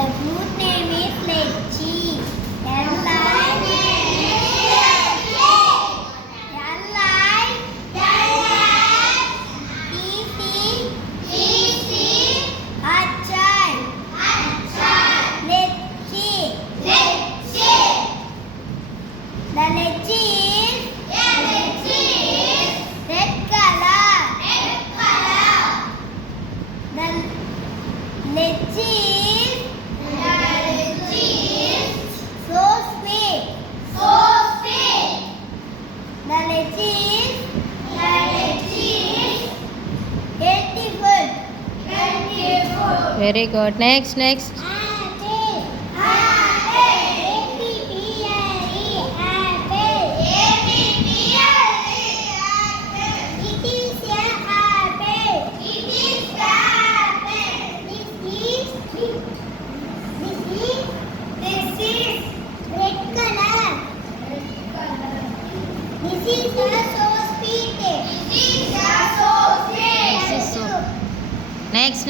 The fruit name is lychee. The lychee is red color. The lychee is so sweet. The lychee is healthy food. Very good. Next. This is so sweet. Next.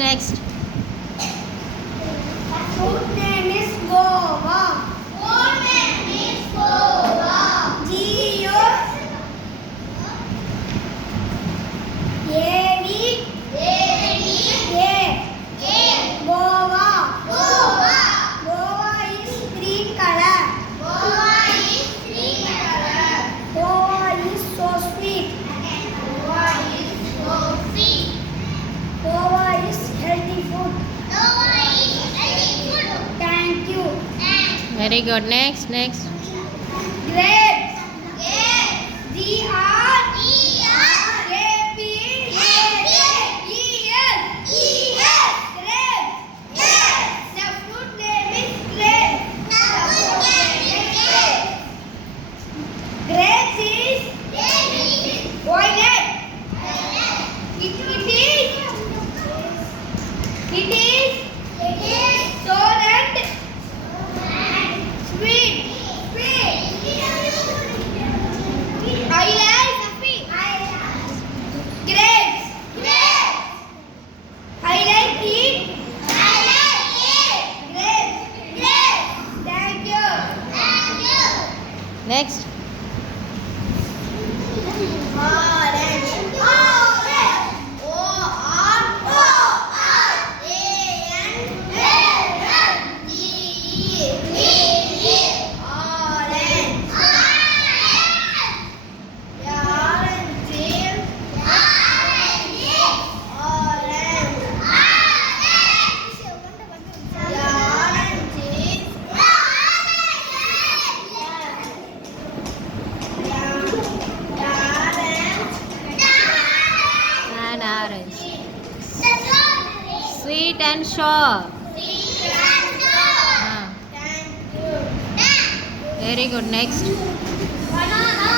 The fruit name is guava. Guava. Guava is green color. Guava is so sweet. Guava is healthy food. Thank you. Very good. Next. Grapes. The fruit name is grapes. Grapes is violet. It is sour and sweet. I like grapes. I like it. Grapes. Thank you. Next. Orange. And orange. Sweet and sour. Very good. Next. Banana.